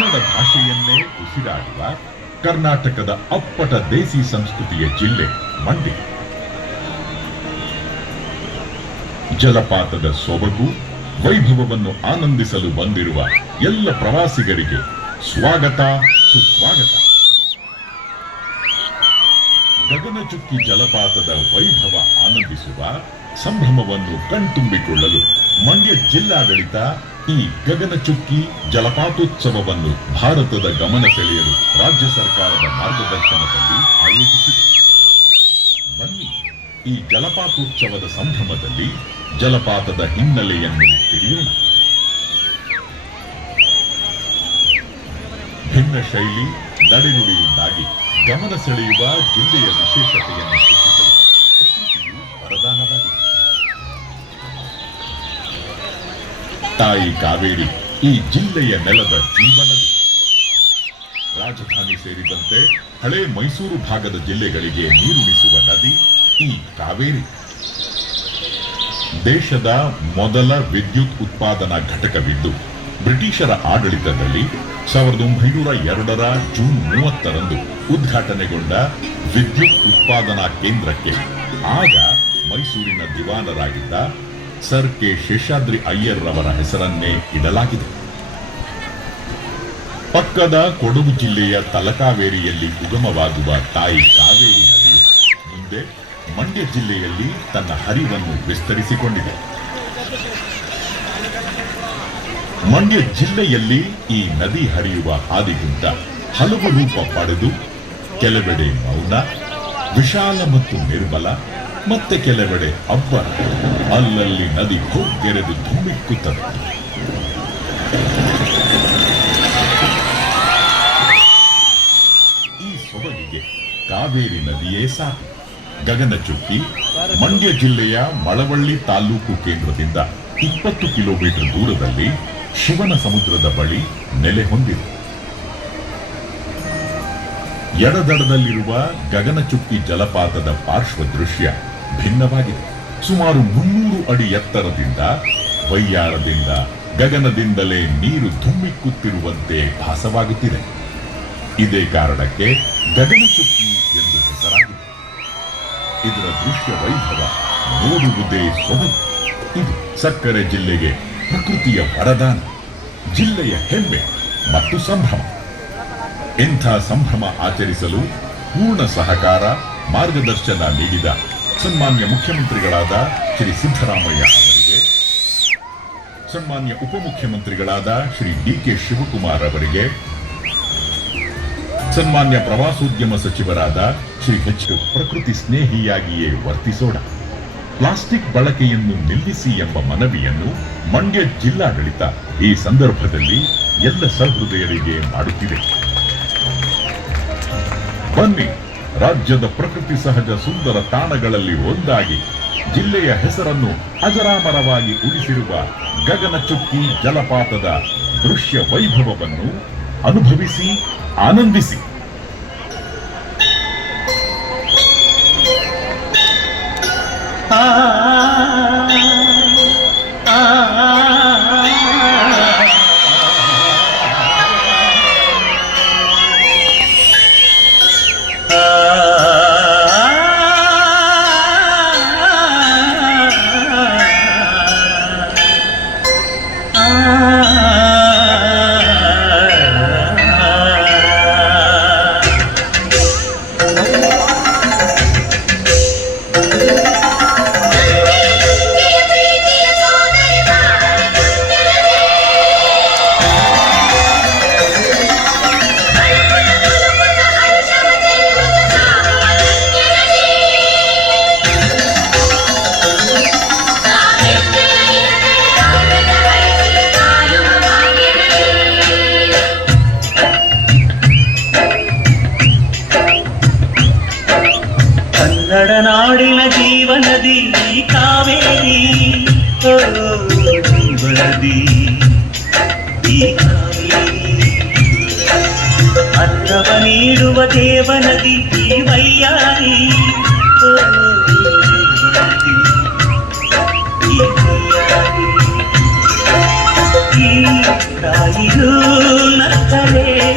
ಕನ್ನಡ ಭಾಷೆಯನ್ನೇ ಉಸಿರಾಡುವ ಕರ್ನಾಟಕದ ಅಪ್ಪಟ ದೇಸಿ ಸಂಸ್ಕೃತಿಯ ಜಿಲ್ಲೆ ಮಂಡ್ಯ. ಜಲಪಾತದ ಸೊಬಗು ವೈಭವವನ್ನು ಆನಂದಿಸಲು ಬಂದಿರುವ ಎಲ್ಲ ಪ್ರವಾಸಿಗರಿಗೆ ಸ್ವಾಗತ ಸುಸ್ವಾಗತ. ಗಗನಚುಕ್ಕಿ ಜಲಪಾತದ ವೈಭವ ಆನಂದಿಸುವ ಸಂಭ್ರಮವನ್ನು ಕಣ್ತುಂಬಿಕೊಳ್ಳಲು ಮಂಡ್ಯ ಜಿಲ್ಲಾಡಳಿತ ಈ ಗಗನಚುಕ್ಕಿ ಜಲಪಾತೋತ್ಸವವನ್ನು ಭಾರತದ ಗಮನ ಸೆಳೆಯಲು ರಾಜ್ಯ ಸರ್ಕಾರದ ಮಾರ್ಗದರ್ಶನದಲ್ಲಿ ಆಯೋಜಿಸಿದೆ. ಬನ್ನಿ, ಈ ಜಲಪಾತೋತ್ಸವದ ಸಂಭ್ರಮದಲ್ಲಿ ಜಲಪಾತದ ಹಿನ್ನೆಲೆಯನ್ನು ತಿಳಿಯೋಣ. ಭಿನ್ನ ಶೈಲಿ ನಡೆನುಡಿಯಿಂದಾಗಿ ಗಮನ ಸೆಳೆಯುವ ಜಿಲ್ಲೆಯ ವಿಶೇಷತೆಯನ್ನು ಹೆಚ್ಚಿಸಲು ಪ್ರಕೃತಿಯು ವರದಾನವಾಗಿದೆ. ತಾಯಿ ಕಾವೇರಿ ಈ ಜಿಲ್ಲೆಯ ನೆಲದ ಜೀವನದಿ. ರಾಜಧಾನಿ ಸೇರಿದಂತೆ ಹಳೆ ಮೈಸೂರು ಭಾಗದ ಜಿಲ್ಲೆಗಳಿಗೆ ನೀರುಣಿಸುವ ನದಿ ಈ ಕಾವೇರಿ. ದೇಶದ ಮೊದಲ ವಿದ್ಯುತ್ ಉತ್ಪಾದನಾ ಘಟಕವಿದ್ದು ಬ್ರಿಟಿಷರ ಆಡಳಿತದಲ್ಲಿ 1902 ಜೂನ್ 30ರಂದು ಉದ್ಘಾಟನೆಗೊಂಡ ವಿದ್ಯುತ್ ಉತ್ಪಾದನಾ ಕೇಂದ್ರಕ್ಕೆ ಆಗ ಮೈಸೂರಿನ ದಿವಾನರಾಗಿದ್ದ ಸರ್ ಕೆ ಶೇಷಾದ್ರಿ ಅಯ್ಯರ್ ರವರ ಹೆಸರನ್ನೇ ಇಡಲಾಗಿದೆ. ಪಕ್ಕದ ಕೊಡಗು ಜಿಲ್ಲೆಯ ತಲಕಾವೇರಿಯಲ್ಲಿ ಉಗಮವಾಗುವ ತಾಯಿ ಕಾವೇರಿ ನದಿಯು ಮುಂದೆ ಮಂಡ್ಯ ಜಿಲ್ಲೆಯಲ್ಲಿ ತನ್ನ ಹರಿವನ್ನು ವಿಸ್ತರಿಸಿಕೊಂಡಿದೆ. ಮಂಡ್ಯ ಜಿಲ್ಲೆಯಲ್ಲಿ ಈ ನದಿ ಹರಿಯುವ ಹಾದಿಗಿಂತ ಹಲವು ರೂಪ ಪಡೆದು ಕೆಲವೆಡೆ ಮೌನ, ವಿಶಾಲ ಮತ್ತು ನಿರ್ಮಲ, ಮತ್ತೆ ಕೆಲವೆಡೆ ಅಬ್ಬರ, ಅಲ್ಲಲ್ಲಿ ನದಿ ಹೋಗ್ಗೆರೆದು ಧುಮ್ಮಿಕ್ಕುತ್ತದೆ. ಈ ಸೊಬಗಿಗೆ ಕಾವೇರಿ ನದಿಯೇ ಸಾಕು. ಗಗನಚುಕ್ಕಿ ಮಂಡ್ಯ ಜಿಲ್ಲೆಯ ಮಳವಳ್ಳಿ ತಾಲೂಕು ಕೇಂದ್ರದಿಂದ 20 ಕಿಲೋಮೀಟರ್ ದೂರದಲ್ಲಿ ಶಿವನ ಸಮುದ್ರದ ಬಳಿ ನೆಲೆ ಹೊಂದಿದೆ. ಎಡದಡದಲ್ಲಿರುವ ಗಗನಚುಕ್ಕಿ ಜಲಪಾತದ ಪಾರ್ಶ್ವ ದೃಶ್ಯ ಭಿನ್ನವಾಗಿದೆ. ಸುಮಾರು 300 ಅಡಿ ಎತ್ತರದಿಂದ ವೈಯಾರದಿಂದ ಗಗನದಿಂದಲೇ ನೀರು ಧುಮ್ಮಿಕ್ಕುತ್ತಿರುವಂತೆ ಭಾಸವಾಗುತ್ತಿದೆ. ಇದೇ ಕಾರಣಕ್ಕೆ ಗಗನಚುಕ್ಕಿ ಎಂದು ಹೆಸರಾಗಿದೆ. ಇದರ ದೃಶ್ಯ ವೈಭವ ನೋಡುವುದೇ ಸೊಬಗು. ಇದು ಸಕ್ಕರೆ ಜಿಲ್ಲೆಗೆ ಪ್ರಕೃತಿಯ ವರದಾನ, ಜಿಲ್ಲೆಯ ಹೆಮ್ಮೆ ಮತ್ತು ಸಂಭ್ರಮ. ಇಂಥ ಸಂಭ್ರಮ ಆಚರಿಸಲು ಪೂರ್ಣ ಸಹಕಾರ, ಮಾರ್ಗದರ್ಶನ ನೀಡಿದ ಸನ್ಮಾನ್ಯ ಮುಖ್ಯಮಂತ್ರಿಗಳಾದ ಶ್ರೀ ಸಿದ್ದರಾಮಯ್ಯ ಅವರಿಗೆ, ಸನ್ಮಾನ್ಯ ಉಪಮುಖ್ಯಮಂತ್ರಿಗಳಾದ ಶ್ರೀ ಡಿ.ಕೆ. ಶಿವಕುಮಾರ್ ಅವರಿಗೆ, ಸನ್ಮಾನ್ಯ ಪ್ರವಾಸೋದ್ಯಮ ಸಚಿವರಾದ ಶ್ರೀ ಎಚ್. ಪ್ರಕೃತಿ ಸ್ನೇಹಿಯಾಗಿಯೇ ವರ್ತಿಸೋಣ, ಪ್ಲಾಸ್ಟಿಕ್ ಬಳಕೆಯನ್ನು ನಿಲ್ಲಿಸಿ ಎಂಬ ಮನವಿಯನ್ನು ಮಂಡ್ಯ ಜಿಲ್ಲಾಡಳಿತ ಈ ಸಂದರ್ಭದಲ್ಲಿ ಎಲ್ಲ ಸಹೃದಯರಿಗೆ ಮಾಡುತ್ತಿದೆ. ಬನ್ನಿ, ರಾಜ್ಯದ ಪ್ರಕೃತಿ ಸಹಜ ಸುಂದರ ತಾಣಗಳಲ್ಲಿ ಒಂದಾಗಿ ಜಿಲ್ಲೆಯ ಹೆಸರನ್ನು ಅಜರಾಮರವಾಗಿ ಉಳಿಸಿರುವ ಗಗನಚುಕ್ಕಿ ಜಲಪಾತದ ದೃಶ್ಯ ವೈಭವವನ್ನು ಅನುಭವಿಸಿ ಆನಂದಿಸಿ. ಕನ್ನಡನಾಡಿನ ಜೀವನದಿ ಕಾವೇರಿ, ಜೀವನದಿ ಈ ಕಾವೇರಿ, ಅನ್ನವ ನೀಡುವ ದೇವನದಿ ಈ ವೈಯಾರಿ, ಈ ತಾಯಿಯೂ ಮಗಳೇ